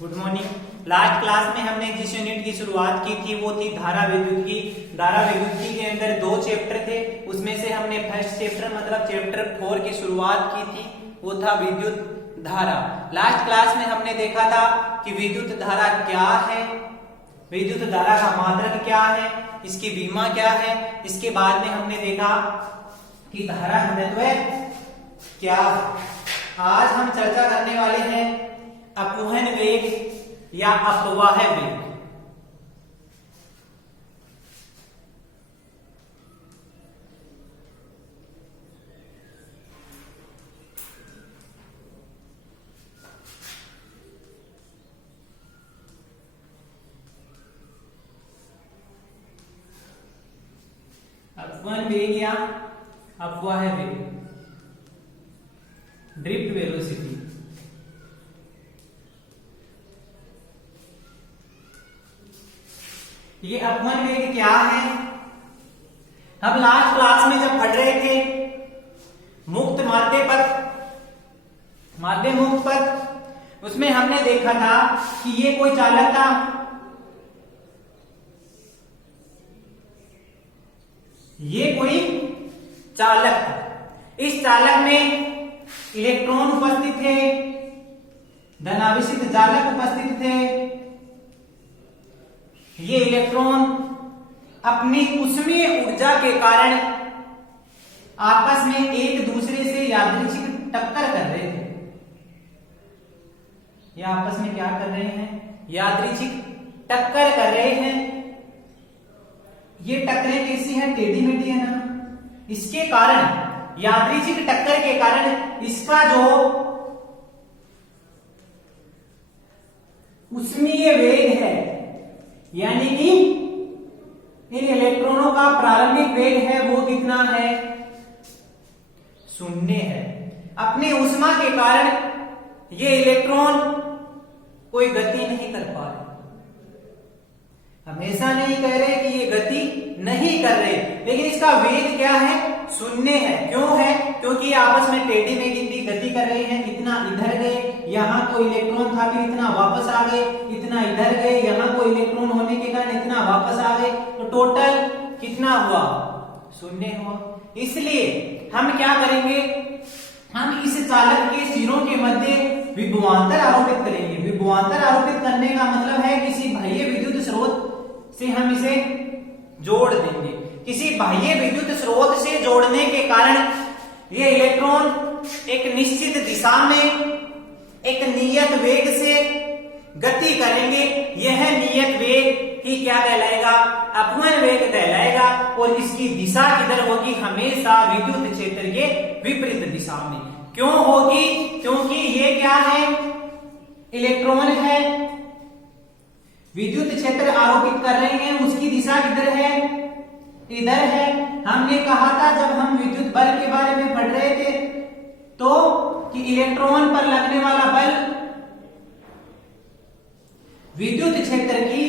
Good morning. Last class में हमने जिस यूनिट की शुरुआत की थी वो थी धारा विद्युत की के अंदर 2 चैप्टर थे। उसमें से हमने फर्स्ट चैप्टर मतलब चैप्टर 4 की शुरुआत की थी, वो था विद्युत धारा। लास्ट क्लास में हमने देखा था कि विद्युत धारा क्या है, विद्युत धारा का मात्रक क्या है, इसकी विमा क्या है। इसके बाद में हमने देखा कि धारा घनत्व क्या है। आज हम चर्चा करने वाले हैं अपवहन वेग या अपवाह वेग। अपवहन वेग या अपवाह वेग, ड्रिफ्ट वेलोसिटी। ये अपवहन वेग क्या है? हम लास्ट क्लास में जब पढ़ रहे थे मुक्त माध्य मुक्त पथ, उसमें हमने देखा था कि ये कोई चालक था, ये कोई चालक था। इस चालक में इलेक्ट्रॉन उपस्थित थे, धनावेशित चालक उपस्थित थे। ये इलेक्ट्रॉन अपनी ऊष्मीय ऊर्जा के कारण आपस में एक दूसरे से यादृच्छिक टक्कर कर रहे थे। ये आपस में क्या कर रहे हैं? यादृच्छिक टक्कर कर रहे हैं। ये टक्करें कैसी हैं? टेढ़ी मेढ़ी है ना। इसके कारण, यादृच्छिक टक्कर के कारण इसका जो ऊष्मीय वेग है, यानी कि इन इलेक्ट्रॉनों का प्रारंभिक वेग है, वो कितना है? 0 है। अपने ऊष्मा के कारण ये इलेक्ट्रॉन कोई गति नहीं कर पा रहे। हमेशा नहीं कह रहे कि ये गति नहीं कर रहे, लेकिन इसका वेग क्या है? 0 है। क्यों है? क्योंकि आपस में टेढ़ी मेढ़ी गति कर रहे हैं। इतना इधर गए, यहाँ कोई इलेक्ट्रॉन था, फिर इतना वापस आ गए, इतना इधर गए, यहाँ कोई इलेक्ट्रॉन होने के कारण इतना वापस आ गए, तो टोटल कितना हुआ? 0 हुआ। इसलिए हम क्या करेंगे? हम इस चालक के सिरों के मध्य विभवांतर आरोपित करेंगे। विभवांतर आरोपित करने का मतलब है किसी बाह्य विद्युत स्रोत से हम इसे जोड़ देंगे। किसी बाह्य विद्युत स्रोत से जोड़ने के कारण ये इलेक्ट्रॉन एक निश्चित दिशा में एक नियत वेग से गति करेंगे। यह नियत वेग ही क्या कहलाएगा? अपवहन वेग कहलाएगा। और इसकी दिशा किधर होगी? हमेशा विद्युत क्षेत्र के विपरीत दिशा में। क्यों होगी? क्योंकि ये क्या है? इलेक्ट्रॉन है, विद्युत क्षेत्र आरोपित कर रहे हैं, उसकी दिशा किधर है? इधर है। हमने कहा था जब हम विद्युत बल के बारे में पढ़ रहे थे तो कि इलेक्ट्रॉन पर लगने वाला बल विद्युत क्षेत्र की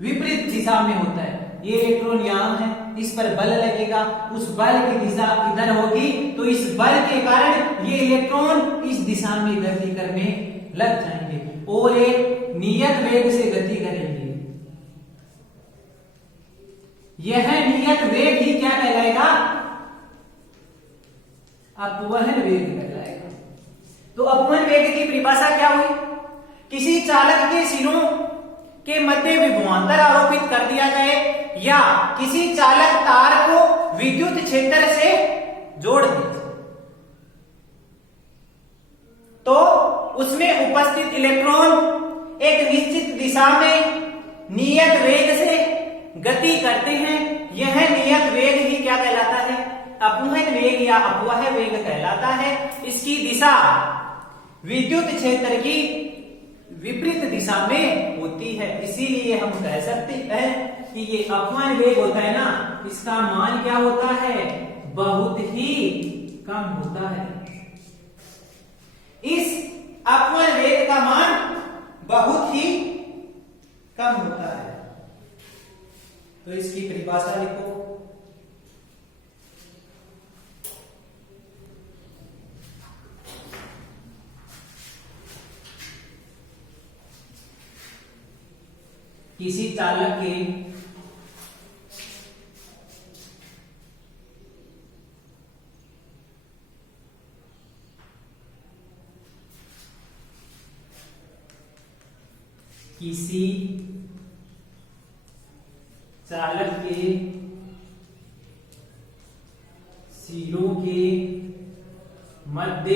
विपरीत दिशा में होता है। ये इलेक्ट्रॉन यहां है, इस पर बल लगेगा, उस बल की दिशा इधर होगी, तो इस बल के कारण ये इलेक्ट्रॉन इस दिशा में गति करने लग जाएंगे और एक नियत वेग से गति करेंगे। यह नियत वेग ही क्या कहलाएगा? अपवहन वेग कहलाएगा। तो अपवहन वेग की परिभाषा क्या हुई? किसी चालक के सिरों के मध्य विभवांतर आरोपित कर दिया जाए या किसी चालक तार को विद्युत क्षेत्र से जोड़ दिया जाए तो उसमें उपस्थित इलेक्ट्रॉन एक निश्चित दिशा में नियत वेग से गति करते हैं। यह नियत वेग ही क्या कहलाता है? अपवहन वेग या अपवाह वेग कहलाता है। इसकी दिशा विद्युत क्षेत्र की विपरीत दिशा में होती है। इसीलिए हम कह सकते हैं कि ये अपवहन वेग होता है ना, इसका मान क्या होता है? बहुत ही कम होता है। इस अपवहन वेग का मान बहुत ही कम होता है। तो इसकी परिभाषा लिखो। किसी चालक के सिरों के मध्य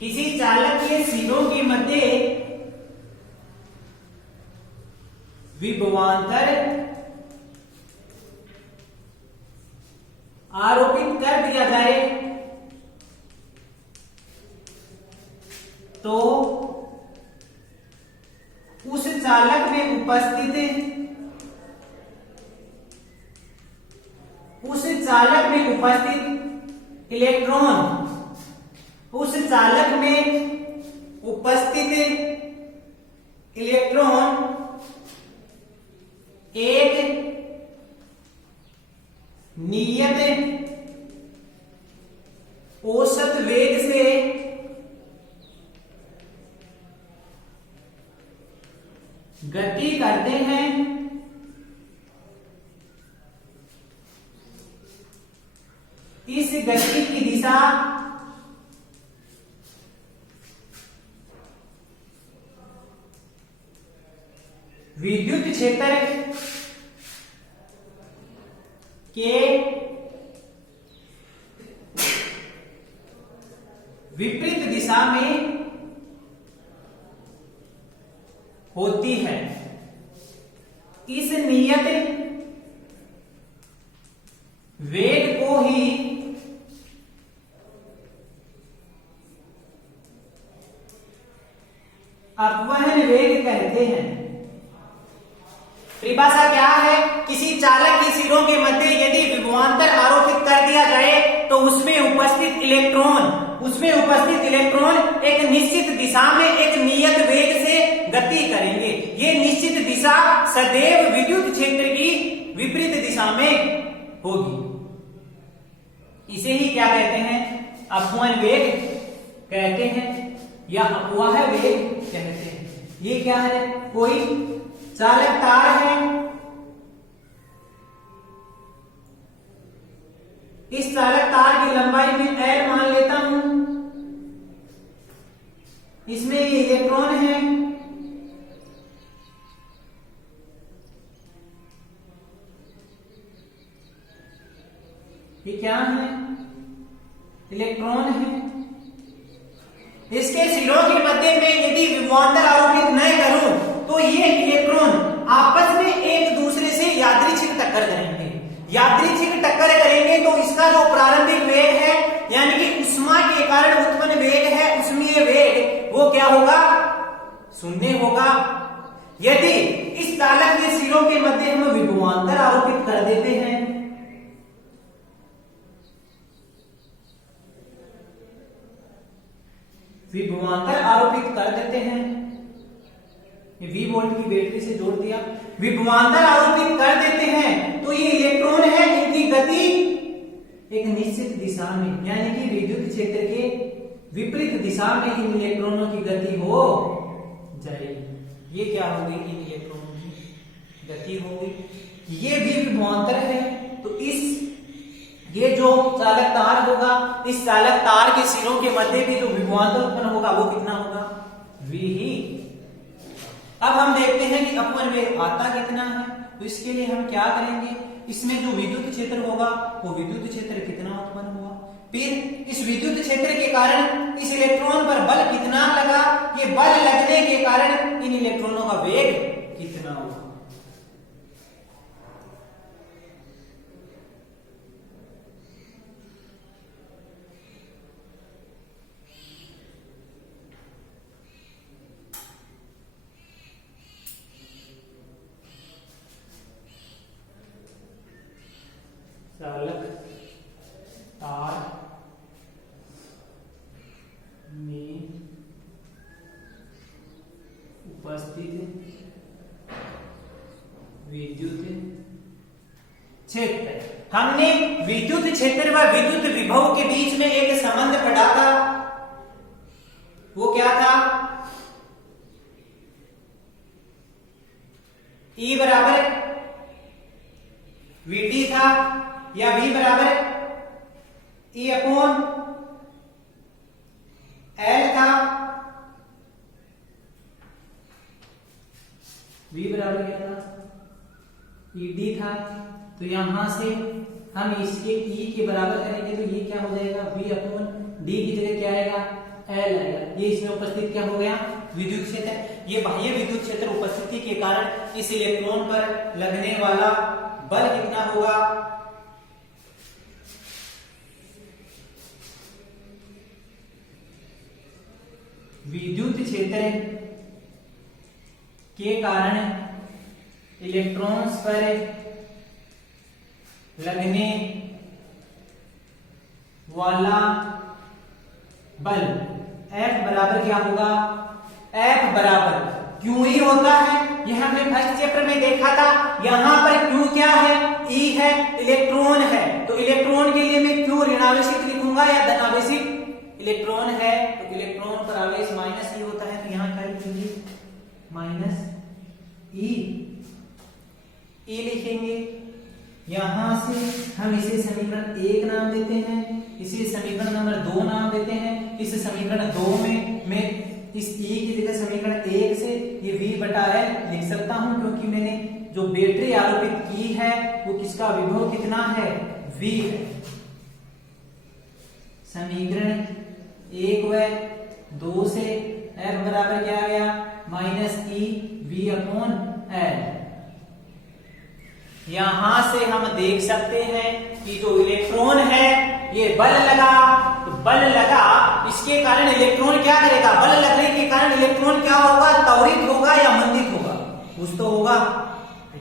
किसी चालक के सिरों के मध्य विभवांतर आरोपित कर दिया जाए तो उस चालक में उपस्थित इलेक्ट्रॉन एक नियत औसत वेग से गति करते हैं। इस गति की दिशा विद्युत क्षेत्र के विपरीत दिशा में होती है। इस नियत वेग को ही अपवहन वेग कहते हैं। परिभाषा क्या है? किसी चालक की सिरों के मध्य यदि विभवांतर आरोपित कर दिया जाए तो उसमें उपस्थित इलेक्ट्रॉन एक निश्चित दिशा में एक नियत वेग से गति करेंगे। ये निश्चित दिशा सदैव विद्युत क्षेत्र की विपरीत दिशा में होगी। इसे ही क्या कहते हैं? अपवहन वेग कहते हैं या अपवाह वेग कहते हैं। ये क्या है? कोई चालक तार है, इस चालक तार की लंबाई में L मान लेता हूं, इसमें ये इलेक्ट्रॉन है, ये क्या है? इलेक्ट्रॉन है। इसके सिरों के मध्य में यदि विभवांतर आरोपित न करूं तो ये इलेक्ट्रॉन आपस में एक दूसरे से यादृच्छिक टक्कर करेंगे तो इसका जो प्रारंभिक वेग है यानी कि ऊष्मा के कारण उत्पन्न वेग है, ऊष्मीय वेग, वो क्या होगा? शून्य होगा। यदि इस चालक के सिरों के मध्य हम विभवांतर आरोपित कर देते हैं V वोल्ट की बैटरी से जोड़ दिया, विभवांतर आरोपित कर देते हैं तो ये इलेक्ट्रॉन है, इनकी गति एक निश्चित दिशा में यानी कि विद्युत क्षेत्र के विपरीत दिशा में इन इलेक्ट्रॉनों की गति हो जाएगी। ये क्या होगी? इन इलेक्ट्रॉनों की गति होगी। ये भी विभवांतर है तो ये जो चालक तार होगा, इस चालक तार के सिरों के मध्य भी जो विभवांतर उत्पन्न होगा वो कितना होगा? V ही। अब हम देखते हैं कि अपवहन वेग आता कितना है, तो इसके लिए हम क्या करेंगे? इसमें जो विद्युत क्षेत्र होगा वो विद्युत क्षेत्र कितना उत्पन्न हुआ, फिर इस विद्युत क्षेत्र के कारण इस इलेक्ट्रॉन पर बल कितना लगा, ये बल लगने के कारण इन इलेक्ट्रॉनों का वेग कितना हुआ। चालक तार में उपस्थित विद्युत क्षेत्र, हमने विद्युत क्षेत्र व विद्युत विभव के बीच में एक संबंध पढ़ा था, वो क्या था? E बराबर VT था या V बराबर E अपॉन L था। V बराबर क्या था? ED था। तो यहां से हम इसके E के बराबर करेंगे तो ये क्या हो जाएगा? V अपॉन D की जगह क्या आएगा? L आएगा। ये इसमें उपस्थित क्या हो गया? विद्युत क्षेत्र। ये बाह्य विद्युत क्षेत्र उपस्थिति के कारण इस इलेक्ट्रॉन पर लगने वाला बल कितना होगा? विद्युत क्षेत्र के कारण इलेक्ट्रॉन्स पर लगने वाला बल F बराबर क्या होगा? F बराबर QE होता है। यह हमने फर्स्ट चैप्टर में देखा था। यहां पर Q क्या है? E है, इलेक्ट्रॉन है। तो इलेक्ट्रॉन के लिए मैं Q ऋणावेशित लिखूंगा या धनावेशित? इलेक्ट्रॉन है तो इलेक्ट्रॉन पर आवेश माइनस E होता है, तो यहां क्या लिखेंगे? माइनस E लिखेंगे। यहां से हम इसे समीकरण 1 नाम देते हैं, इसे समीकरण नंबर 2 नाम देते हैं। इस समीकरण 2 में मैं इस E की जगह समीकरण 1 से ये V बटा L लिख सकता हूं, क्योंकि मैंने जो बैटरी आरोपित की है वो किसका विभव कितना है? V है। समीकरण 1 व 2 से F बराबर क्या आ गया? Minus E V upon L। यहां से हम देख सकते हैं कि जो इलेक्ट्रॉन है ये बल लगा, तो बल लगा, इसके कारण इलेक्ट्रॉन क्या करेगा? बल लगने के कारण इलेक्ट्रॉन क्या होगा? त्वरित होगा या मंदित होगा? कुछ तो होगा।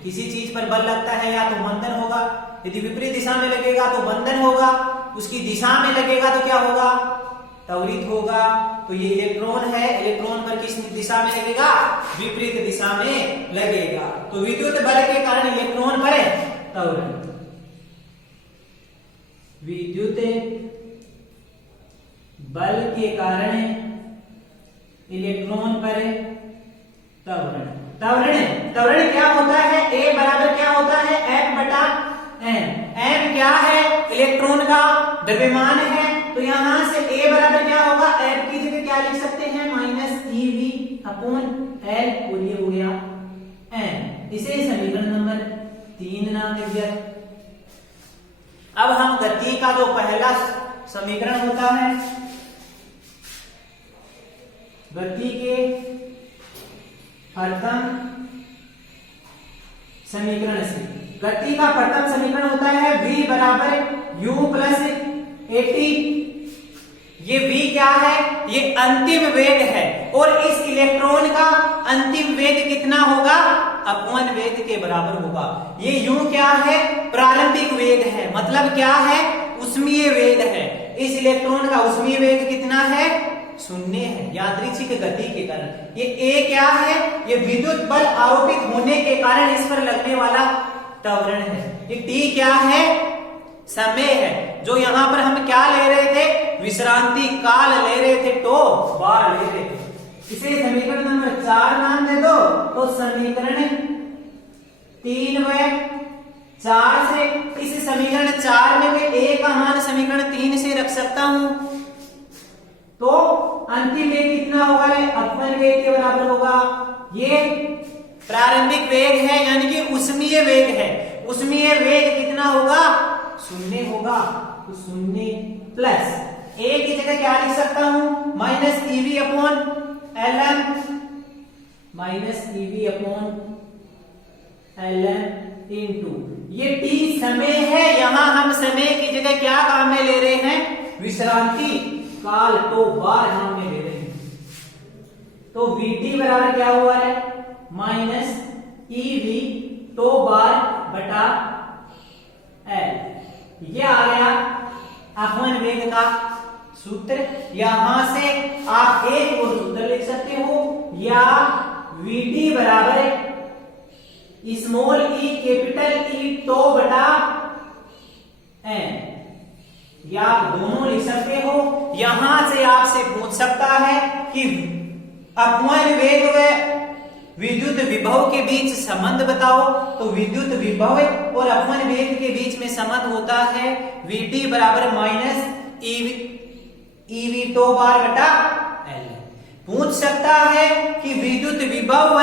किसी चीज पर बल लगता है या तो मंदन होगा, यदि विपरीत दिशा में लगेगा तो मंदन होगा, उसकी दिशा में लगेगा तो क्या होगा? त्वरित होगा। तो ये इलेक्ट्रॉन है, इलेक्ट्रॉन पर किस दिशा में लगेगा? विपरीत दिशा में लगेगा। तो विद्युत बल के कारण इलेक्ट्रॉन पर त्वरण, विद्युत बल के कारण इलेक्ट्रॉन पर त्वरण। त्वरण क्या होता है? A बराबर क्या होता है? F बटा M। M क्या है? इलेक्ट्रॉन का द्रव्यमान है। तो यहां से A बराबर क्या होगा? F की जगह क्या लिख सकते हैं? माइनस EV अपॉन L, और ये हो गया M। इसे समीकरण नंबर 3 नाम दे दिया। अब हम गति का जो पहला समीकरण होता है, गति के प्रथम समीकरण से, गति का प्रथम समीकरण होता है V बराबर U प्लस AT। ये V क्या है? ये अंतिम वेग है, और इस इलेक्ट्रॉन का अंतिम वेग कितना होगा? अपवन वेग के बराबर होगा। ये U क्या है? प्रारंभिक वेग है, मतलब क्या है? उष्मीय वेग है। इस इलेक्ट्रॉन का उष्मीय वेग कितना है? 0 है, यादृच्छिक गति के कारण। ये A क्या है? ये विद्युत बल आरोपित होने के कारण इस पर लगने वाला त्वरण है। ये T क्या है? समय है, जो यहां पर हम क्या ले रहे थे? विश्रांति काल ले रहे थे, तो बार ले रहे थे। इसे समीकरण नंबर 4 नाम दे दो। तो समीकरण 3 व 4 से, इस समीकरण 4 में मैं A का मान समीकरण 3 से रख सकता हूं, तो अंतिम वेग कितना होगा? अपवन वेग के बराबर होगा। ये प्रारंभिक वेग है, यानी कि उष्मीय वेग है। उष्मीय वेग कितना होगा? 0 होगा। तो 0 प्लस A की जगह क्या लिख सकता हूं? Minus EV upon LM, minus EV upon LM into, ये T समय है, यहां हम समय की जगह क्या काम में ले रहे हैं? विश्रांति काल, तो बार काम में ले रहे हैं। तो VT बराबर क्या हुआ है? माइनस EV तो बार बटा L। ये आ गया अपवन वेग का सूत्र। यहां से आप एक और सूत्र लिख सकते हो, या VT बराबर स्मॉल e कैपिटल E तो बटा N, या आप दोनों लिख सकते हो। यहां से आपसे पूछ सकता है कि अपवन वेग व विद्युत विभव के बीच संबंध बताओ। तो विद्युत विभव और अपवन वेग के बीच में संबंध होता है Vt बराबर माइनस EV टो बार बटा L। पूछ सकता है कि विद्युत विभव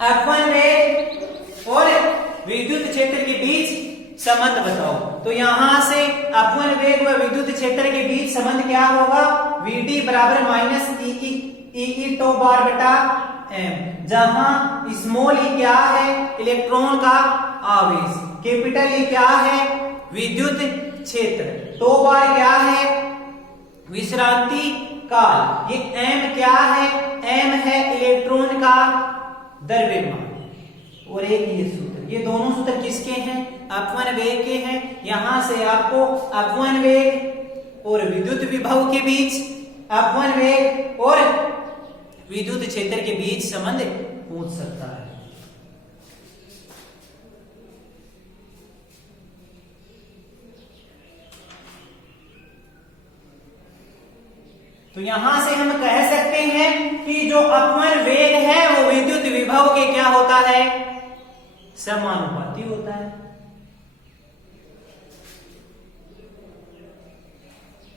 अपवन वेग और विद्युत क्षेत्र के बीच संबंध बताओ। तो यहां से अपवन वेग व विद्युत क्षेत्र के बीच संबंध क्या होगा, Vt बराबर माइनस ई टो बार बटा m, जहां स्मॉल ई क्या है, इलेक्ट्रॉन का आवेश, कैपिटल ई क्या है, विद्युत क्षेत्र, टो बार क्या है, विश्रांति काल, ये m क्या है, m है इलेक्ट्रॉन का द्रव्यमान। और एक ये सूत्र, ये दोनों सूत्र किसके हैं, अपवन वेग के हैं। यहां से आपको अपवन वेग और विद्युत विभव के बीच, अपवन वेग और विद्युत क्षेत्र के बीच संबंध पूछ सकता है। तो यहां से हम कह सकते हैं कि जो अपवन वेग है वो विद्युत विभव के क्या होता है, समानुपाती होता है।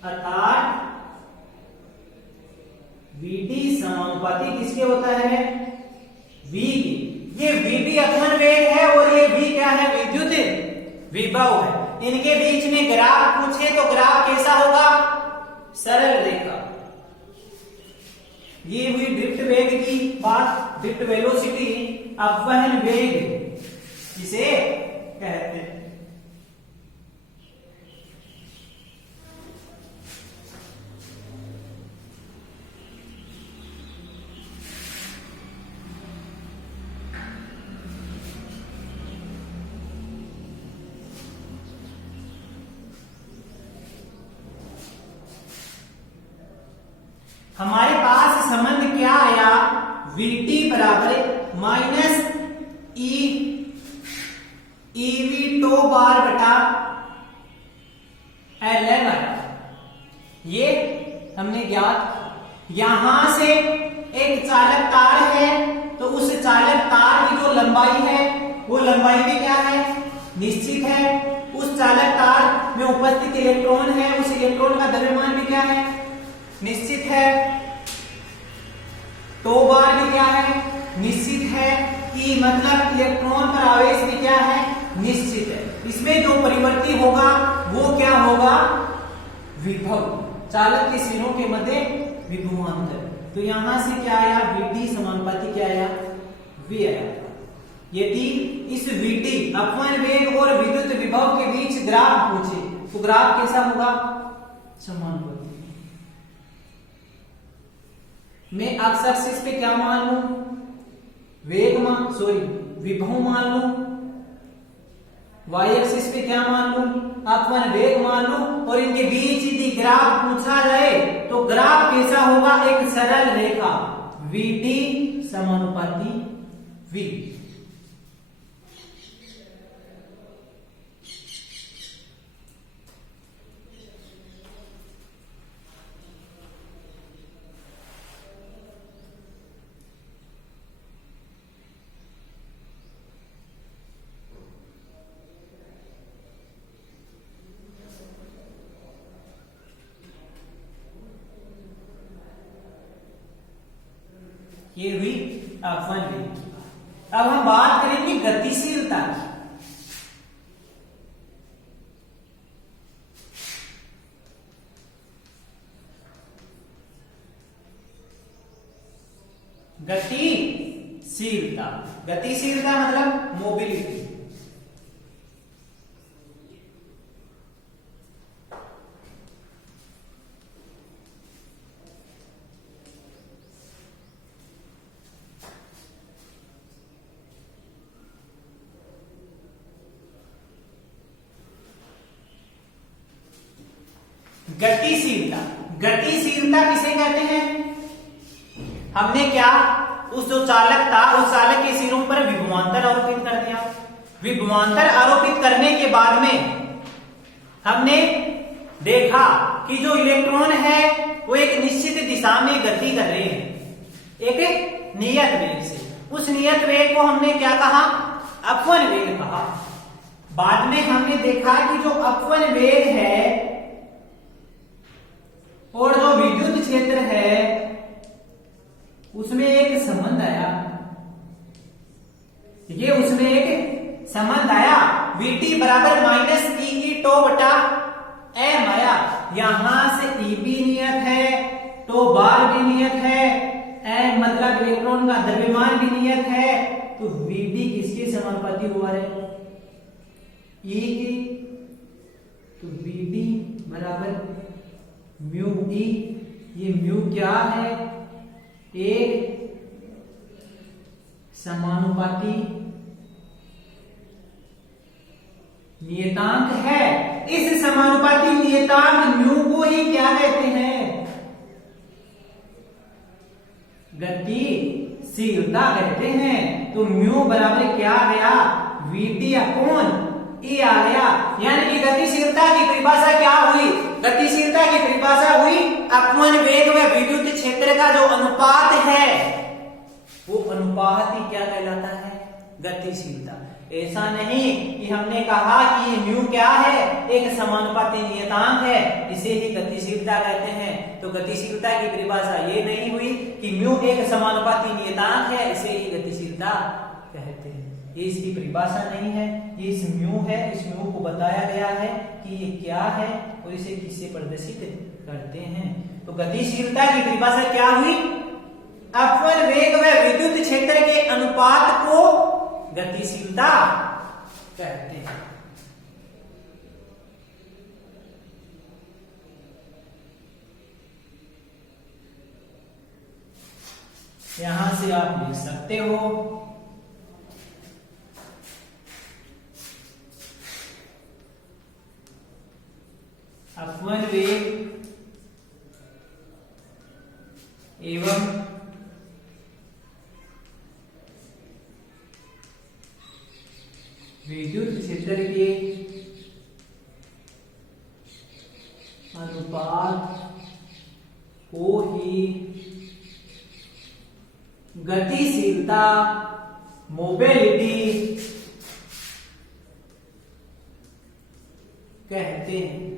अर्थात Vt समानुपाती किसके होता है, V की। ये Vt अपवन वेग है और ये V क्या है, विद्युत विभव है। इनके बीच में ग्राफ पूछे तो ग्राफ कैसा होगा, सरल रेखा। ये हुई ड्रिफ्ट वेग की बात, ड्रिफ्ट वेलोसिटी, अपवहन वेग इसे कहते हैं। हमारे पास संबंध क्या आया, Vt बराबर माइनस EV टो बार बटा Ln। ये हमने ज्ञात। यहां से एक चालक तार है, तो उस चालक तार की जो लंबाई है वो लंबाई भी क्या है, निश्चित है। उस चालक तार में उपस्थित इलेक्ट्रॉन है, उस इलेक्ट्रॉन का द्रव्यमान भी क्या है, निश्चित है। टो बार भी क्या है, निश्चित है। ई मतलब इलेक्ट्रॉन पर आवेश भी क्या है, निश्चित है। इसमें जो परिवर्ती होगा वो क्या होगा, विभव, चालक के सिरों के मध्य विभवांतर। तो यहां से क्या आया, Vt समानुपाती क्या आया, V आया। यदि इस Vt अपवन वेग और विद्युत विभव के बीच ग्राफ पूछे तो ग्राफ कैसा होगा, समानुपाती। मैं एक्स एक्सिस पे क्या मान लू, विभव मान लू, वाई एक्सिस पे क्या मान लू, अपवन वेग मान लू, और इनके बीच यदि ग्राफ पूछा जाए तो ग्राफ कैसा होगा, एक सरल रेखा, Vt समानुपाती V। ये हुई अपवन वेग की। अब हम बात करेंगे गतिशीलता की। गतिशीलता, गतिशीलता मतलब मोबिलिटी। गतिशीलता, गतिशीलता किसे कहते हैं, हमने क्या, उस जो चालक था उस चालक के सिरों पर विभवांतर आरोपित कर दिया। विभवांतर आरोपित करने के बाद में हमने देखा कि जो इलेक्ट्रॉन है वो एक निश्चित दिशा में गति कर रहे हैं, एक नियत वेग से। उस नियत वेग को हमने क्या कहा? अपवन वेग कहा। बाद में हमने देखा कि जो अपवन वेग है और जो विद्युत क्षेत्र है उसमें एक संबंध आया। ये उसमें एक संबंध आया, Vt बराबर माइनस ई टो बटा एम आया। यहां से Eb नियत है, टो बार भी नियत है, एम मतलब इलेक्ट्रॉन का द्रव्यमान भी नियत है। तो Vd किसके समानुपाती हुआ है? E के। तो Vd बराबर म्यू E। ये म्यू क्या है? एक समानुपाती नियतांक है। इस समानुपाती नियतांक म्यू को ही क्या कहते हैं? गतिशीलता कहते हैं। तो म्यू बराबर क्या आ गया? Vt अपॉन E आ गया। यानी कि गतिशीलता की परिभाषा क्या हुई? गतिशीलता की परिभाषा हुई अपवन वेग व विद्युत क्षेत्र का जो अनुपात है वो अनुपात ही क्या कहलाता है? गतिशीलता। ऐसा नहीं कि हमने कहा कि ये म्यू क्या है? एक समानुपाती नियतांक है, इसे ही गतिशीलता कहते हैं। तो गतिशीलता की परिभाषा ये नहीं हुई कि म्यू एक समानुपाती नियतांक है, इसे ही गतिशीलता कहते हैं। ये इसकी परिभाषा नहीं है, ये इस म्यू है। इस म्यू को बताया गया है कि ये क्या है और इसे किससे प्रदर्शित करते हैं। तो गतिशीलता की परिभाषा क्या हुई? अपवन वेग व विद्युत क्षेत्र के अनुपात को गतिशीलता कहते हैं। यहां से आप लिख सकते हो अपवन वेग एवं विद्युत क्षेत्र के अनुपात को ही गतिशीलता मोबिलिटी कहते हैं।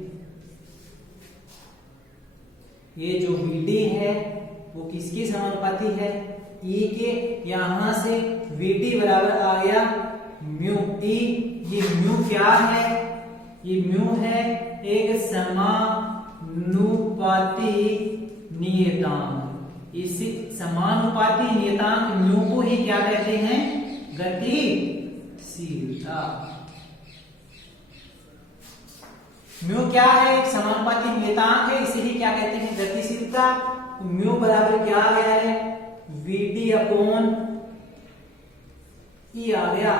ये जो Vd है वो किसकी समानुपाती है? E के। यहां से Vd बराबर आ गया म्यू E। ये म्यू क्या है? ये म्यू है एक समानुपाती नियतांक। इस समानुपाती नियतांक म्यू को ही क्या कहते हैं? गतिशीलता। म्यू क्या है? एक समानुपाती नियतांक है, इसे ही क्या कहते हैं? गतिशीलता। म्यू बराबर क्या आ गया है? Vd अपॉन E आ गया।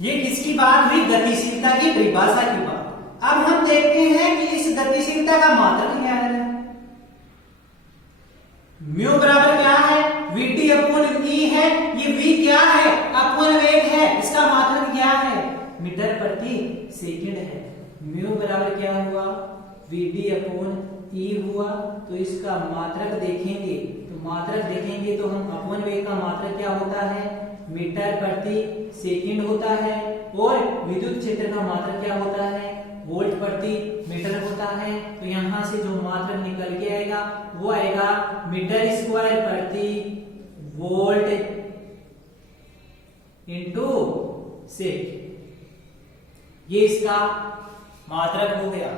ये किसकी बात हुई? गतिशीलता की परिभाषा की बात। अब हम देखते हैं कि इस गतिशीलता का मात्रक क्या है। म्यू बराबर क्या है? Vd अपॉन E है। ये V क्या है? अपवन वेग है। इसका मात्रक क्या है? मीटर प्रति सेकंड है। म्यू बराबर क्या हुआ? Vd अपॉन E हुआ। तो इसका मात्रक देखेंगे तो हम अपवन वेग का मात्रक क्या होता है? मीटर प्रति सेकंड होता है। और विद्युत क्षेत्र का मात्रक क्या होता है? वोल्ट प्रति मीटर होता है। तो यहां से जो मात्रक निकल के आएगा वो आएगा मीटर स्क्वायर प्रति वोल्ट इंटू सेकंड। ये इसका मात्रक हो गया।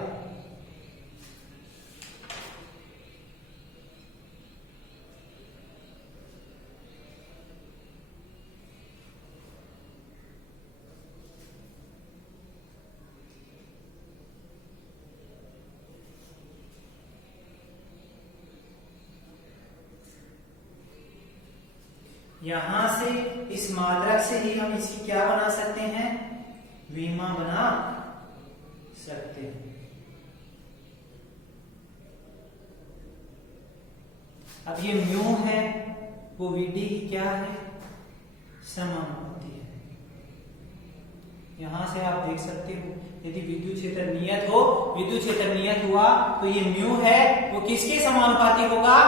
यहां से इस मात्रक से ही हम इसकी क्या बना सकते हैं? विमा बना सकते हैं। अब ये म्यू है वो Vd की क्या है? समानुपाती है। यहां से आप देख सकते हो यदि विद्युत क्षेत्र नियत हो, विद्युत क्षेत्र नियत हुआ तो ये म्यू है वो किसके समानुपाती होगा,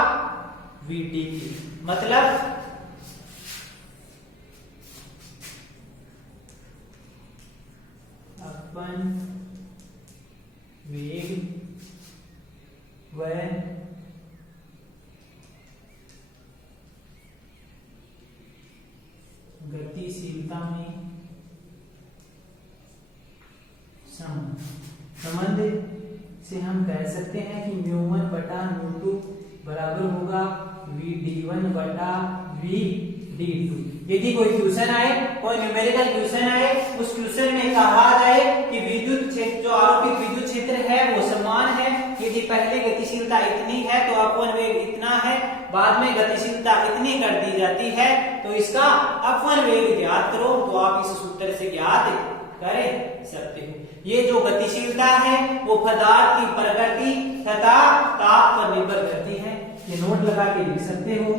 VT की। मतलब अपन वेग व गतिशीलता में संबंध से हम कह सकते हैं कि μ1 बटा μ2 बराबर होगा VD1 बटा VD2। यदि कोई क्वेश्चन आए, कोई न्यूमेरिकल क्वेश्चन आए, उस क्वेश्चन में कहा जाए कि विद्युत क्षेत्र, जो आरोपित विद्युत क्षेत्र है वो समान है, यदि पहले गतिशीलता इतनी है तो अपवन वेग इतना है, बाद में गतिशीलता इतनी कर दी जाती है तो इसका अपवन वेग ज्ञात करो, तो आप इस सूत्र से ज्ञात कर सकते हो। ये जो गतिशीलता है वो पदार्थ की प्रकृति तथा ताप पर निर्भर करती है। ये नोट लगा के लिख सकते हो।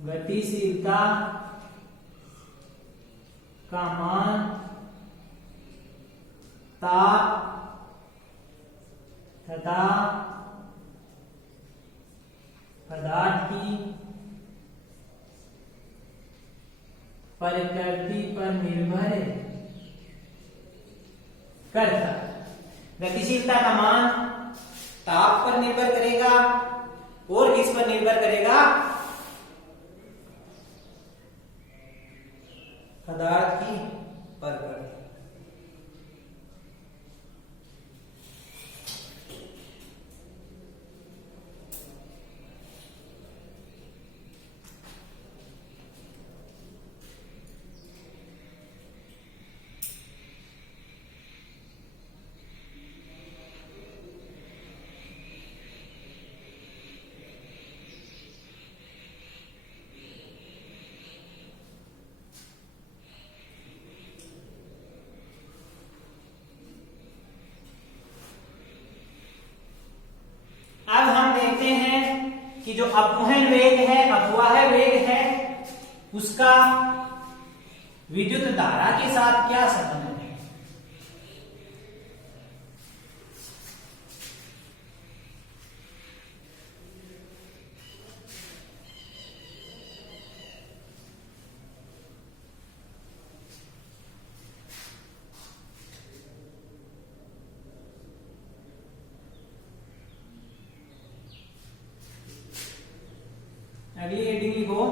गतिशीलता का मान ताप तथा पदार्थ की प्रकृति पर निर्भर करता है। गतिशीलता का मान ताप पर निर्भर करेगा और किस पर निर्भर करेगा, पदार्थ की प्रकृति। अब हम देखते हैं कि जो अपवहन वेग है, अपवाह वेग है, उसका विद्युत धारा के साथ क्या संबंध है। अगली हेडिंग लिखो,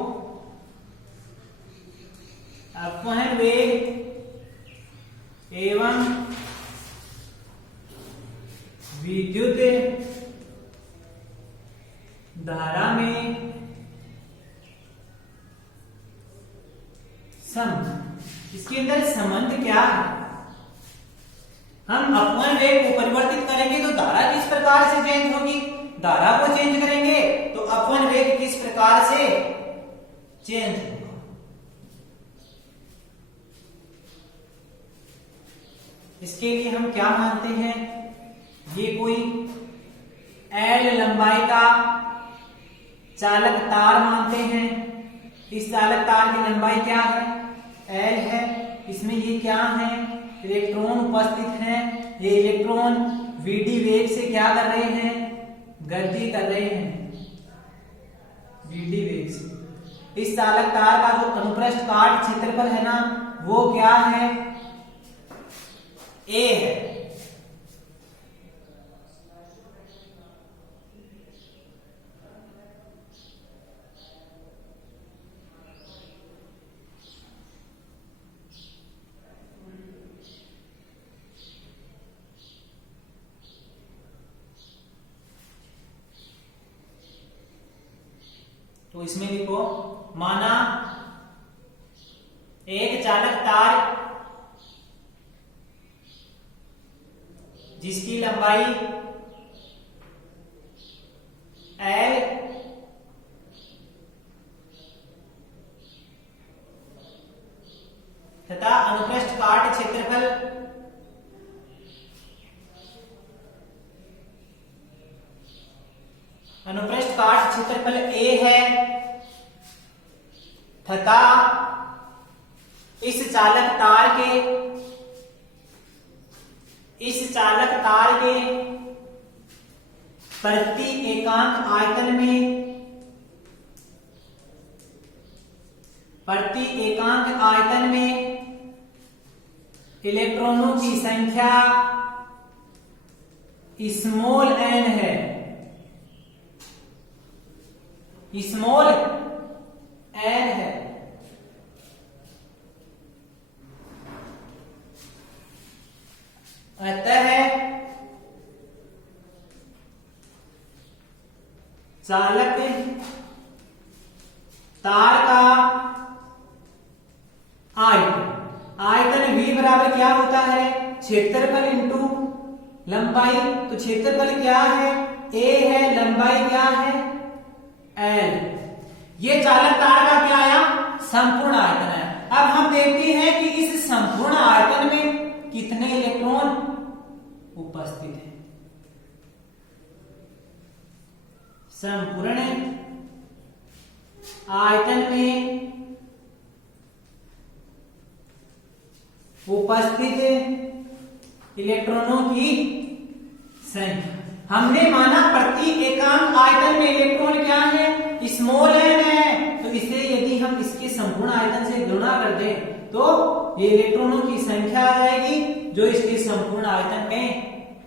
अपवहन वेग एवं विद्युत धारा में संबंध। इसके अंदर संबंध क्या है, हम अपवहन वेग को परिवर्तित करेंगे तो धारा किस प्रकार से चेंज होगी, धारा को चेंज करेंगे तो अपवहन वेग किस प्रकार से चेंज होगा। इसके लिए हम क्या मानते हैं, ये कोई L लंबाई का चालक तार मानते हैं। इस चालक तार की लंबाई क्या है, L है। इसमें ये क्या है, इलेक्ट्रॉन उपस्थित हैं। ये इलेक्ट्रॉन VD वेग से क्या कर रहे हैं, गति कर रहे हैं VD वेग से। इस चालक तार का जो अनुप्रस्थ काट क्षेत्रफल है ना, वो क्या है, A है। तो इसमें लिखो, माना एक चालक तार जिसकी लंबाई L तथा अनुप्रस्थ काट क्षेत्रफल A है तथा इस चालक तार के प्रति एकांक आयतन में इलेक्ट्रॉनों की संख्या स्मॉल n है, स्मॉल n है। अतः चालक तार का आयतन V बराबर क्या होता है, क्षेत्रफल इंटू लंबाई। तो क्षेत्रफल क्या है, A है, लंबाई क्या है, L। ये चालक तार का क्या आया, संपूर्ण आयतन है। अब हम देखते हैं कि इस संपूर्ण आयतन में कितने इलेक्ट्रॉन उपस्थित हैं। संपूर्ण आयतन में उपस्थित इलेक्ट्रॉनों की संख्या। हमने माना प्रति एकांक आयतन में इलेक्ट्रॉन क्या है, स्मॉल n है। तो इसे यदि हम इसके संपूर्ण आयतन से गुणा कर दें तो ये इलेक्ट्रॉनों की संख्या आ जाएगी जो इसके संपूर्ण आयतन में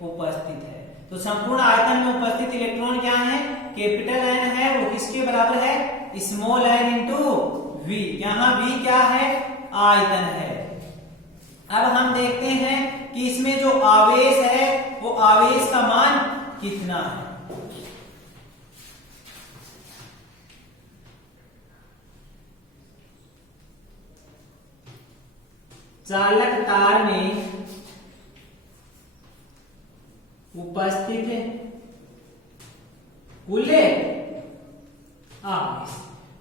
उपस्थित है। तो संपूर्ण आयतन में उपस्थित इलेक्ट्रॉन क्या है, कैपिटल N है, वो किसके बराबर है, स्मॉल n इंटू V। यहाँ V क्या है, आयतन है। अब हम देखते हैं कि इसमें जो आवेश है वो आवेश का मान कितना है। चालक तार में उपस्थित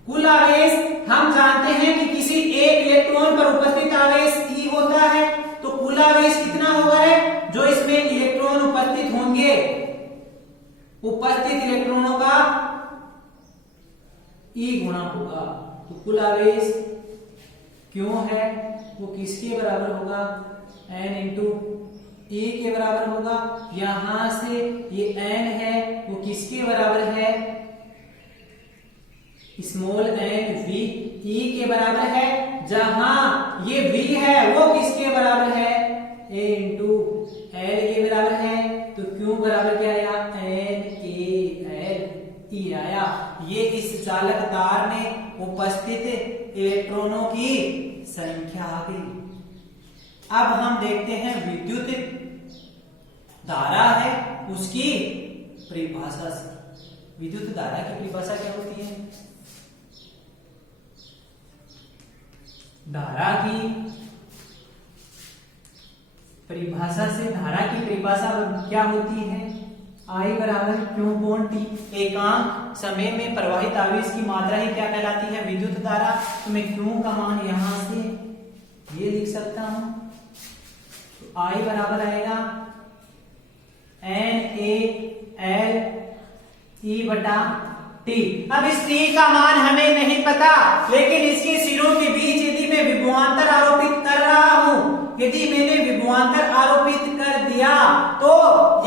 कुल आवेश हम जानते हैं कि किसी एक इलेक्ट्रॉन पर उपस्थित आवेश E होता है। तो कुल आवेश कितना होगा है, जो इसमें इलेक्ट्रॉन उपस्थित होंगे, उपस्थित इलेक्ट्रॉनों का E गुणा होगा। तो कुल आवेश क्यों है, वो किसके बराबर होगा, n इंटू E के बराबर होगा। यहां से ये n है वो किसके बराबर है, स्मॉल n V E के बराबर है। जहां ये V है वो किसके बराबर है, A इंटू L के बराबर है। तो क्यों बराबर क्या आया, NaLE आया। ये इस चालक तार में उपस्थित इलेक्ट्रॉनों की संख्या आ गई। अब हम देखते हैं विद्युत धारा है उसकी परिभाषा से। विद्युत धारा की परिभाषा क्या होती है, धारा की परिभाषा से, धारा की परिभाषा क्या होती है, I बराबर Q अपॉन T। एकांक समय में प्रवाहित आवेश की मात्रा ही क्या कहलाती है, विद्युत धारा। तो मैं Q का मान यहां से ये लिख सकता हूं। तो I बराबर आएगा NaLE बटा T। अब इस T का मान हमें नहीं पता, लेकिन इसके सिरों के बीच यदि मैं विभवांतर आरोपित कर रहा हूं, यदि मैंने विभवांतर आरोपित कर दिया तो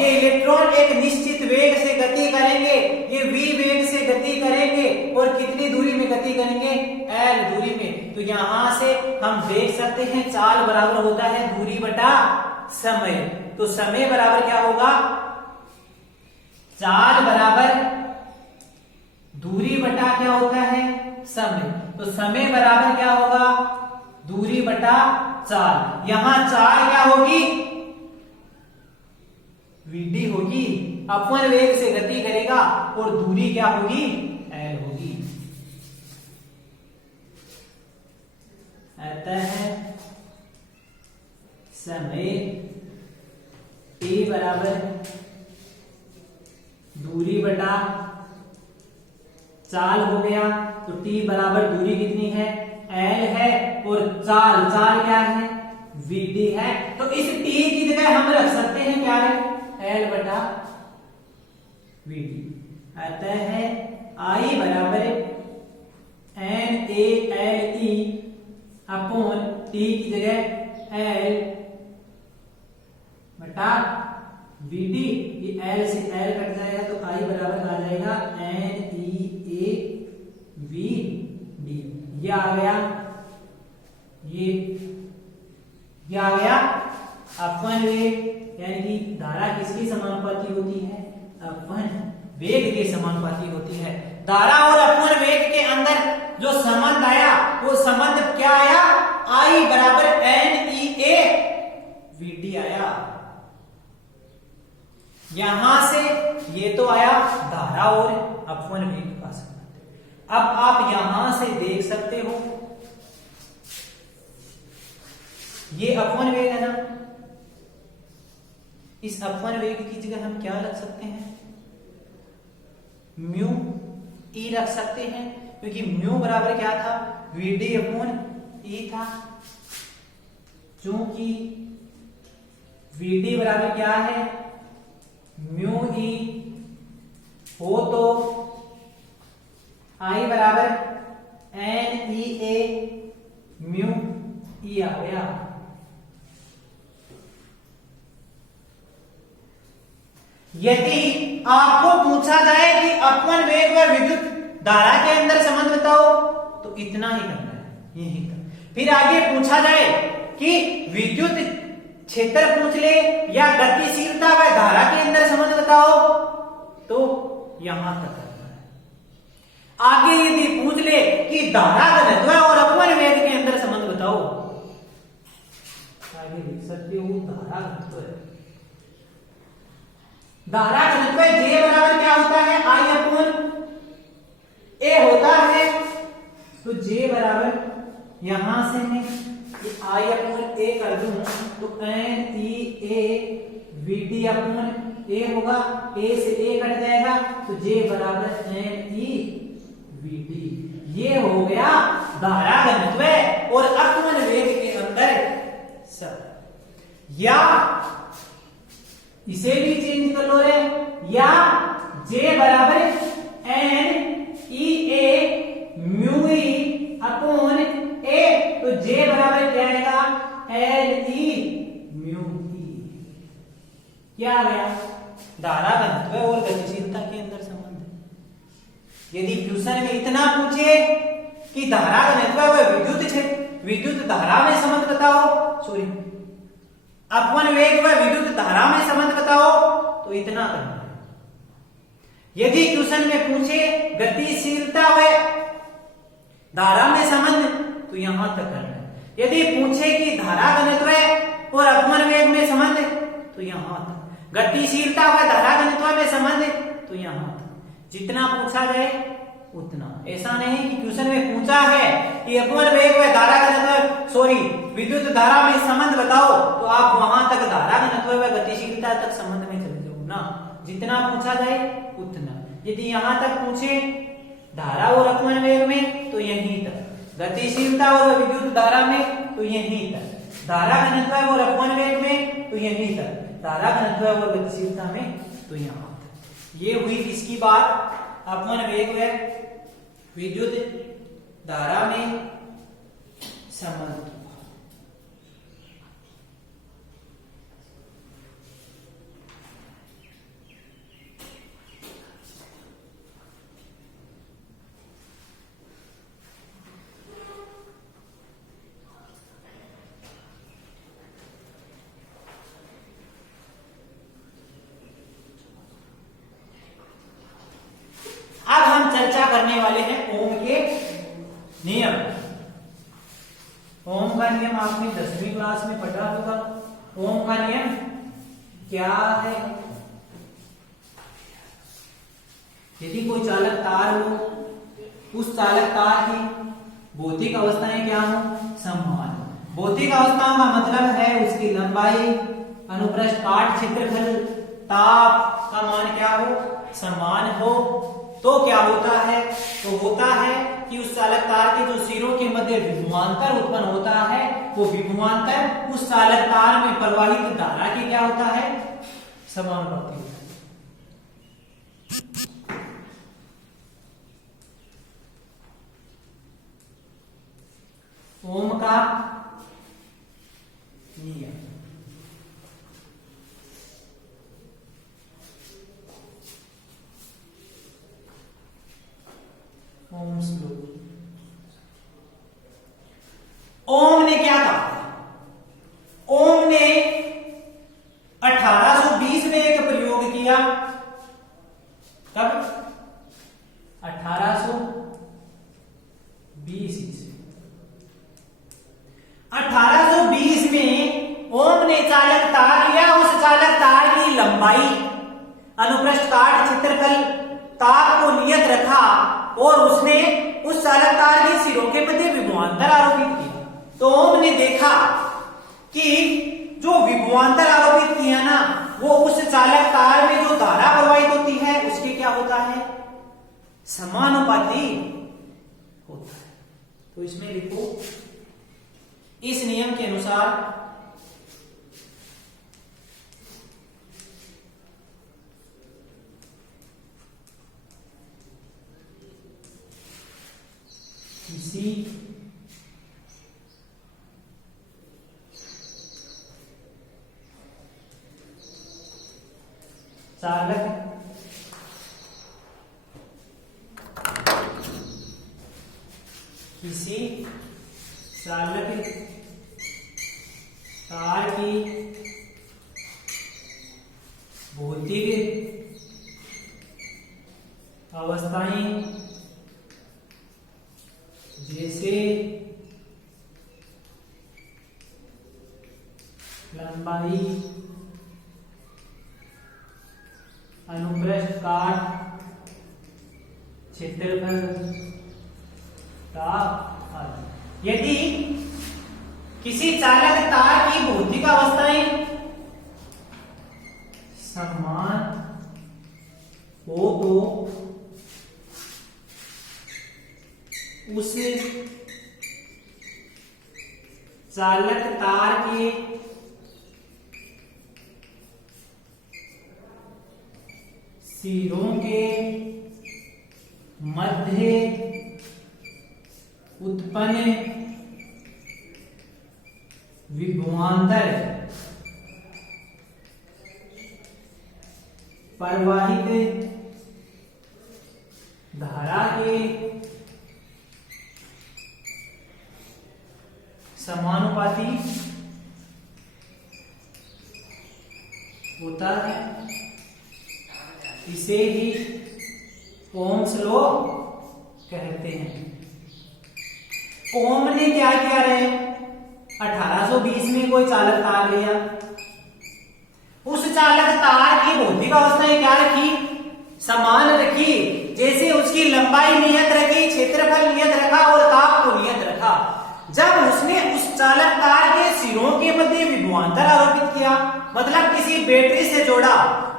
ये इलेक्ट्रॉन एक निश्चित वेग से गति करेंगे, ये v वेग से गति करेंगे और कितनी दूरी में गति करेंगे, l दूरी में। तो यहां से हम देख सकते हैं चाल बराबर होता है दूरी बटा समय। तो समय बराबर क्या होगा, चाल बराबर दूरी बटा क्या होता है, समय। तो समय बराबर क्या होगा, दूरी बटा चाल। यहां चाल क्या होगी, Vd होगी, अपन वेग से गति करेगा, और दूरी क्या होगी, L होगी। अतः समय T बराबर दूरी बटा चाल हो गया। तो T बराबर दूरी कितनी है, L है, और चाल क्या है, Vd है। तो इस T की जगह हम रख सकते हैं क्या है, L बटा Vd। अतः है I बराबर NaLE अपॉन टी की जगह एल बटा वी डी, ये एल से एल कट जाएगा तो आई बराबर आ जाएगा N E A V D. ये आ गया, ये आ गया अपवन वेग, यानी कि धारा किसके समानुपाती होती है? अपवन वेग के समानुपाती होती है। धारा और अपवन वेग के अंदर जो संबंध आया वो संबंध क्या आया? आई बराबर N E A V D आया। यहां से ये तो आया धारा और अपवन वेग का संबंध। अब आप यहां से देख सकते हो ये अपवन वेग है ना, इस अपवन वेग की जगह हम क्या रख सकते हैं? म्यू ई रख सकते हैं, क्योंकि म्यू बराबर क्या था? वी डी अपॉन ई था। चूंकि वी डी बराबर क्या है? म्यू ई हो तो आई बराबर एन ई ए म्यू ई आ गया। यदि आपको पूछा जाए कि अपवन वेग व विद्युत धारा के अंदर संबंध बताओ तो इतना ही करना है, यही कर। फिर आगे पूछा जाए कि विद्युत क्षेत्र पूछ ले या गतिशीलता व धारा के अंदर संबंध बताओ तो यहां तक करना है। आगे यदि पूछ ले कि धारा घनत्व और अपवन वेग के अंदर संबंध बताओ, आगे लिख सकते हो धारा घनत्व। धारा घनत्व जे बराबर क्या होता है? आई अपॉन ए होता है। तो जे बराबर यहां से मैं आई अपॉन ए कर दूं तो N E A V D upon A होगा। ए से ए कट जाएगा तो जे बराबर एन ई वी डी। ये हो गया धारा घनत्व और अपवन वेग के अंदर सब। या इसे भी चेंज कर लो रे, या जे बराबर एन ई ए म्यू ई अपॉन ए, तो जे बराबर क्या आएगा? L E mu E. क्या आ गया? धारा घनत्व और गतिशीलता के अंदर संबंध। यदि क्वेश्चन में इतना पूछे कि धारा घनत्व व विद्युत धारा में संबंध बताओ, सॉरी अपवन वेग व विद्युत धारा में संबंध बताओ तो इतना करना है। यदि क्वेश्चन में पूछे गतिशीलता व धारा में संबंध तो यहां तक करना है। यदि पूछे कि धारा घनत्व और अपवन वेग में संबंध तो यहां तक। गतिशीलता व धारा घनत्व में संबंध तो यहां तक। जितना पूछा जाए उतना। ऐसा नहीं कि क्वेश्चन में पूछा है कि अपवन वेग व धारा घनत्व सॉरी विद्युत धारा में संबंध बताओ तो आप वहां तक धारा घनत्व व गतिशीलता तक संबंध में चले जाओ ना। जितना पूछा जाए उतना। यदि यहां तक पूछे धारा और अपवन वेग में तो यहीं तक, गतिशीलता और विद्युत धारा में तो यहीं तक, धारा घनत्व और अपवन वेग में तो यहीं तक, धारा घनत्व और गतिशीलता में तो यहां तक। ये हुई किसकी बात? अपवन वेग व विद्युत धारा में संबंध। अब हम चर्चा करने वाले हैं ओम के नियम। ओम का नियम आपने 10वीं क्लास में पढ़ा होगा। ओम का नियम क्या है? यदि कोई चालक तार हो, उस चालक तार की भौतिक अवस्थाएं क्या हो? समान। भौतिक अवस्थाओं का मतलब है उसकी लंबाई, अनुप्रस्थ काट क्षेत्रफल, ताप का मान क्या हो? समान हो। तो क्या होता है? तो होता है कि उस चालक तार के जो सिरों के मध्य विभवांतर उत्पन्न होता है, वो विभवांतर उस चालक तार में प्रवाहित धारा की क्या होता है? समानुपाती होता है। ओम का ओम्स लॉ। ओम ने क्या कहा? ओम ने 1820 में एक प्रयोग किया। कब? 1820 में ओम ने चालक तार लिया। उस चालक तार की लंबाई, अनुप्रस्थ काट, क्षेत्रफल, ताप को नियत रखा और उसने उस चालक तार के सिरों के मध्य विभवांतर आरोपित किया। तो ओम ने देखा कि जो विभवांतर आरोपित किया ना, वो उस चालक तार में जो धारा प्रवाहित होती है उसके क्या होता है? समानुपाती होता है। तो इसमें लिखो, इस नियम के अनुसार किसी चालक तार की भौतिक अवस्थाएं जैसे लंबाई, अनुप्रस्थ काट, क्षेत्रफल, ताप आदि। यदि किसी चालक तार की भौतिक अवस्थाएं समान हो तो उस चालक तार के सिरों के मध्य उत्पन्न विभवांतर प्रवाहित धारा के समानुपाती होता है। इसे ही ओम्स लॉ कहते हैं। ओम ने क्या किया रहे? 1820 में कोई चालक तार लिया। उस चालक तार की भौतिक अवस्थाएं क्या रखी? समान रखी। जैसे उसकी लंबाई नियत रखी, क्षेत्रफल नियत रखा और ताप को नियत रखा। जब उसने उस चालक तार के सिरों के मध्य विभवांतर आरोपित किया, मतलब किसी बैटरी से जोड़ा,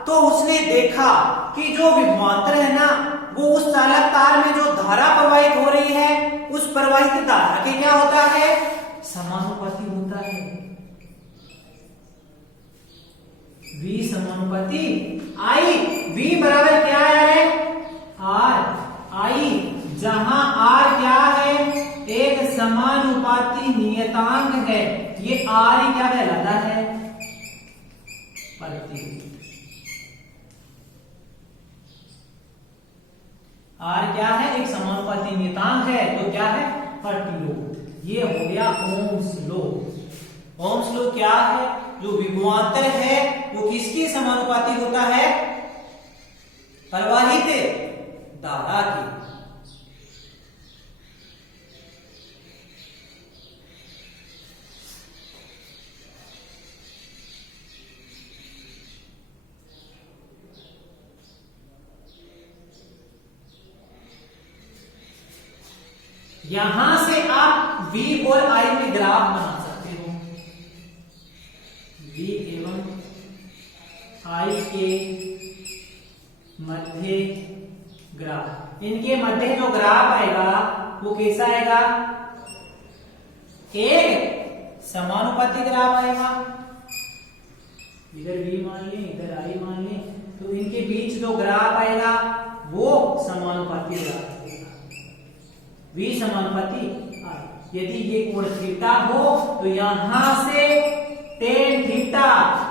तो उसने देखा कि जो विभवांतर है ना, वो उस चालक तार में जो धारा प्रवाहित हो रही है, उस प्रवाहित धारा के क्या होता है? समानुपाती होता है। V समानुपाती I। V बराबर क्या है? R। I जहां R क्या है? एक समानुपाती नियतांक है। ये R ही क्या कहलाता है? प्रतिरोध। R क्या है? एक समानुपाती नियतांक है। तो क्या है? प्रतिरोध। ये हो गया ओम्स लॉ। ओम्स लॉ क्या है? जो विभवांतर है वो किसके समानुपाती होता है? प्रवाहित धारा की। यहां से आप V और I में ग्राफ बना सकते हो। V एवं I के मध्य ग्राफ। इनके मध्य जो ग्राफ आएगा वो कैसा आएगा? एक समानुपाती ग्राफ आएगा। इधर V मान लें, इधर I मान लें, तो इनके बीच जो ग्राफ आएगा वो समानुपाती ग्राफ। V समानुपाती I। यदि ये कोण थीटा हो तो यहां से टेन थीटा,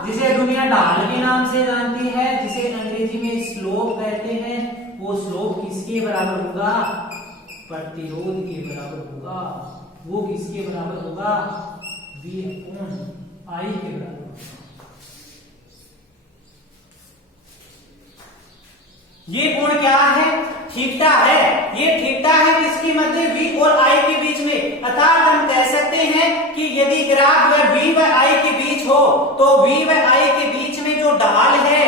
जिसे दुनिया ढाल के नाम से जानती है, जिसे अंग्रेजी में स्लोप कहते हैं, वो स्लोप किसके बराबर होगा? प्रतिरोध के बराबर होगा। वो किसके बराबर होगा? V अपॉन I के बराबर होगा। ये कोण क्या है? थीटा है। ये थीटा है किसके मध्य? V और I के बीच में। अर्थात हम कह सकते हैं कि यदि ग्राफ V व I के बीच हो तो V व I के बीच में जो ढाल है,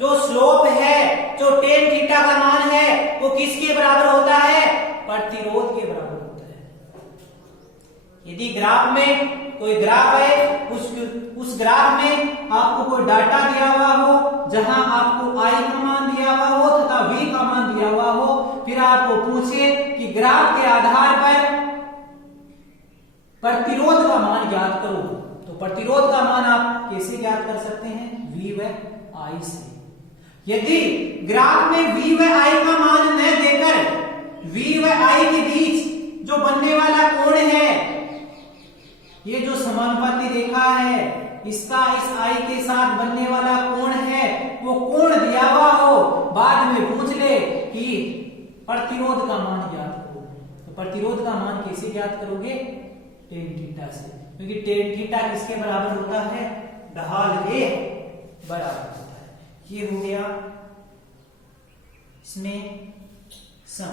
जो स्लोप है, जो टेन थीटा का मान है, वो किसके बराबर होता है? प्रतिरोध के बराबर होता है। यदि ग्राफ में कोई ग्राफ है, उस ग्राफ में आपको कोई डाटा दिया हुआ हो, जहां आपको I का मान दिया हुआ हो तथा V का मान दिया हुआ हो, फिर आपको पूछे कि ग्राफ के आधार पर प्रतिरोध का मान ज्ञात करो, तो प्रतिरोध का मान आप कैसे ज्ञात कर सकते हैं? V व I से। यदि ग्राफ में V व I का मान न देकर V व I के बीच जो बनने वाला कोण है, ये जो समानुपाती रेखा है, इसका इस I के साथ बनने वाला कोण है, वो कोण दिया हुआ हो, बाद में पूछ ले कि प्रतिरोध का मान ज्ञात करो, तो प्रतिरोध का मान कैसे ज्ञात करोगे? टेन थीटा से, क्योंकि टेन थीटा किसके बराबर होता है? ढाल के बराबर होता है। ये हो गया इसमें सम।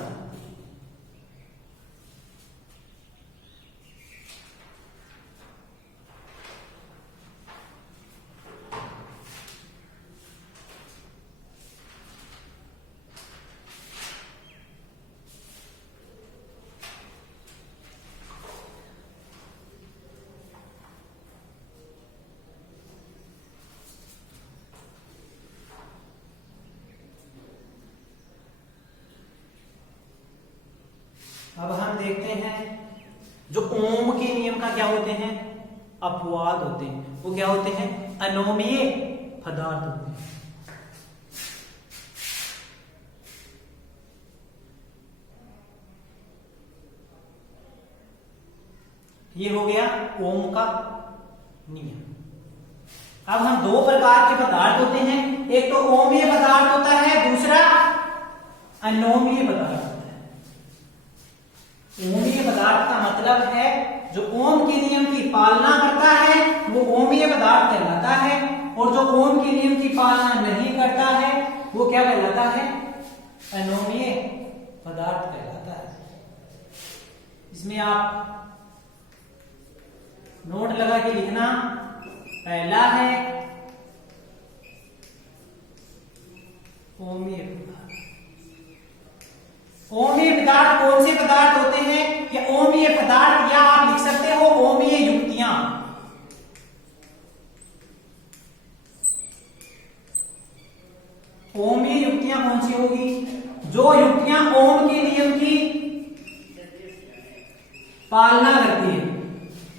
अब हम देखते हैं जो ओम के नियम का क्या होते हैं? अपवाद होते हैं। वो क्या होते हैं? अनोमीय पदार्थ होते हैं। ये हो गया ओम का नियम। अब हम दो प्रकार के पदार्थ होते हैं, एक तो ओमीय पदार्थ होता है, दूसरा अनोमीय पदार्थ होता है। ओमीय पदार्थ का मतलब है जो ओम के नियम की पालना करता है वो ओमीय पदार्थ कहलाता है, और जो ओम के नियम की पालना नहीं करता है वो क्या कहलाता है? अनोमीय पदार्थ कहलाता है। इसमें आप नोट लगा के लिखना। पहला है ओमीय पदार्थ। ओमीय पदार्थ कौन से पदार्थ होते हैं? या ओमीय पदार्थ, या आप लिख सकते हो ओमीय युक्तियां। ओमीय युक्तियां कौन सी होगी? जो युक्तियां ओम के नियम की पालना करती है।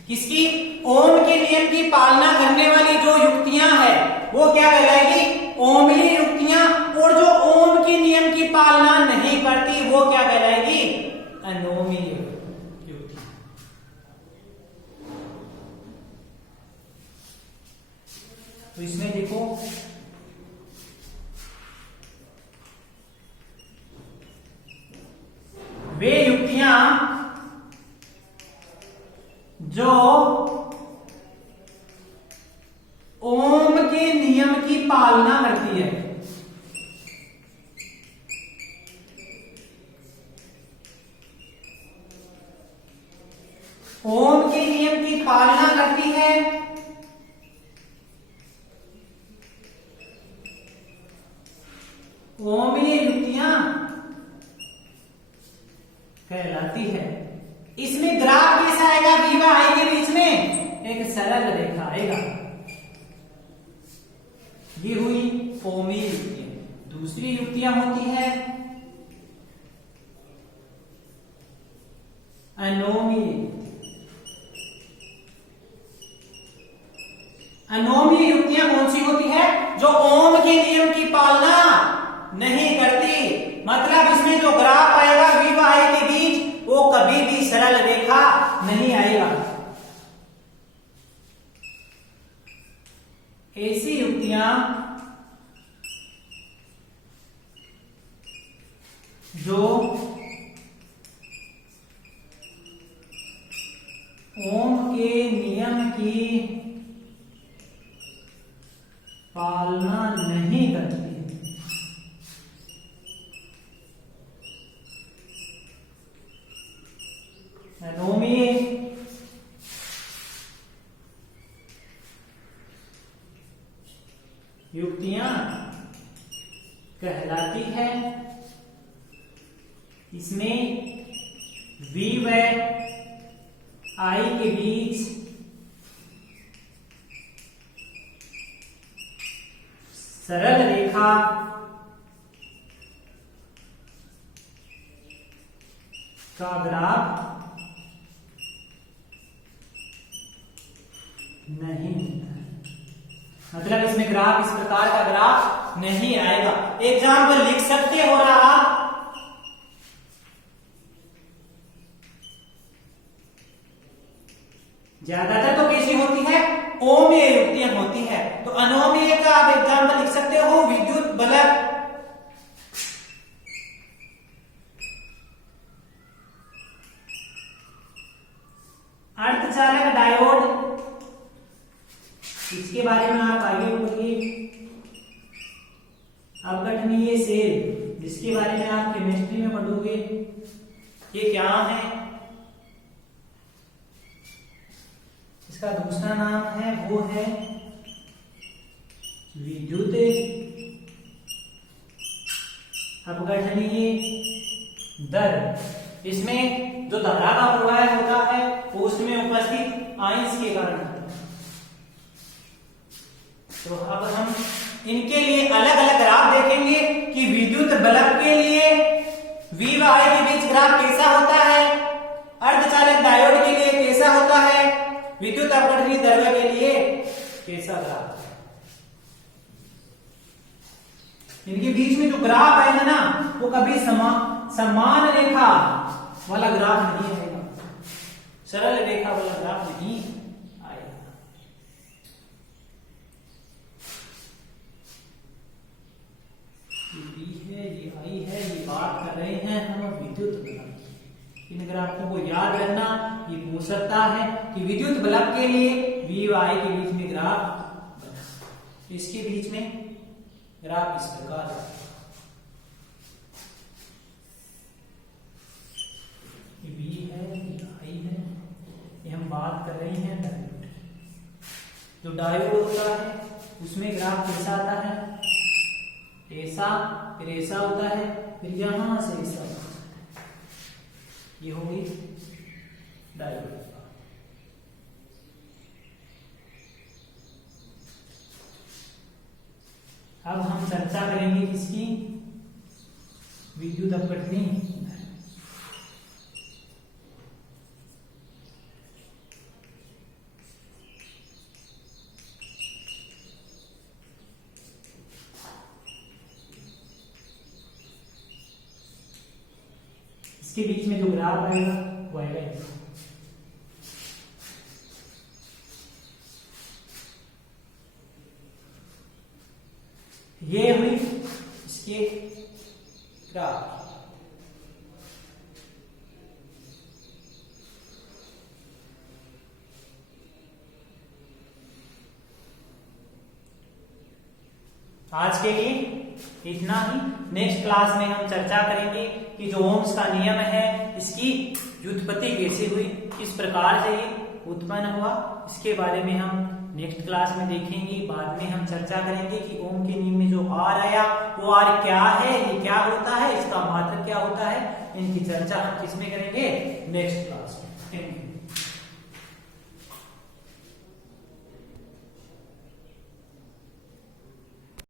किसकी? ओम के नियम की पालना करने वाली जो युक्तियां है वो क्या कहलाएगी? ओमीय युक्तियां। और जो ओम के नियम की पालना नहीं करती वो क्या कहलाएगी? अनोमीय युक्तियां। तो इसमें देखो वे युक्तियां जो ओम के नियम की पालना करती है, ओम के नियम की पालना करती है, ओमीय युक्तियां कहलाती है। इसमें ग्राफ कैसा आएगा? V व I के बीच में एक सरल रेखा आएगा। ये हुई ओमीय युक्तियां। दूसरी युक्तियां होती है अनोमीय। अनोमीय युक्तियां कौन सी होती है? जो ओम के नियम की पालना नहीं करती। मतलब इसमें जो ग्राफ आएगा V व I के बीच वो कभी भी सरल रेखा नहीं आएगा। ऐसी युक्तियां जो की पालना नहीं करती। एनोमी युक्तियां कहलाती है। इसमें V व I के बीच सरल रेखा का ग्राफ नहीं होता है। मतलब इसमें ग्राफ, इस प्रकार का ग्राफ नहीं आएगा। एग्जाम्पल लिख सकते हो ना आप, ज्यादातर तो कैसी होती है, ओमीय युक्तियां होती है। तो अनोमीय का आप एग्जाम्पल लिख सकते हो, विद्युत बल्ब, अर्धचालक डायोड, इसके बारे में आप आगे पढ़िए। अपघटनीय सेल, जिसके बारे में आप केमिस्ट्री में पढ़ोगे। ये क्या है, इसका दूसरा नाम है, वो है विद्युत अपघटनीय दर। इसमें जो धारा का प्रवाह होता है वो उसमें उपस्थित आयंस के कारण होता है। तो अब हम इनके लिए अलग अलग ग्राफ देखेंगे कि विद्युत बल्ब के लिए V व I के बीच ग्राफ कैसा होता है, अर्धचालक डायोड के लिए कैसा होता है, विद्युत अपघटनीय द्रव्य के लिए कैसा ग्राफ है। इनके बीच में जो ग्राफ आएगा ना, वो कभी समान रेखा वाला ग्राफ नहीं आएगा, सरल रेखा वाला ग्राफ नहीं आएगा। ये B है, ये I है, ये बात कर रहे हैं हम विद्युत बल्ब की। इन ग्राफों को याद रखना, ये पूछ सकता है कि विद्युत बल्ब के लिए V व I के बीच में ग्राफ, इसके बीच में ग्राफ इस प्रकार है। ये B है, ये I है, ये हम बात कर रहे हैं डायोड। जो डायोड होता है उसमें ग्राफ कैसा आता है, ऐसा, फिर ऐसा होता है, फिर यहां से ऐसा होता है। ये होगी डायोड। अब हम चर्चा करेंगे किसकी, विद्युत अपघटनीय। इसके बीच में जो ग्राफ आएगा वो आएगा ये हुई इसके ग्राफ। आज के लिए इतना ही। नेक्स्ट क्लास में हम चर्चा करेंगे कि जो ओम्स का नियम है इसकी व्युत्पत्ति कैसे हुई, किस प्रकार से ये उत्पन्न हुआ, इसके बारे में हम नेक्स्ट क्लास में देखेंगे। बाद में हम चर्चा करेंगे कि ओम के नियम में जो आर आया वो आर क्या है, ये क्या होता है, इसका मात्रक क्या होता है। इनकी चर्चा हम किसमें करेंगे, नेक्स्ट क्लास में। Thank you.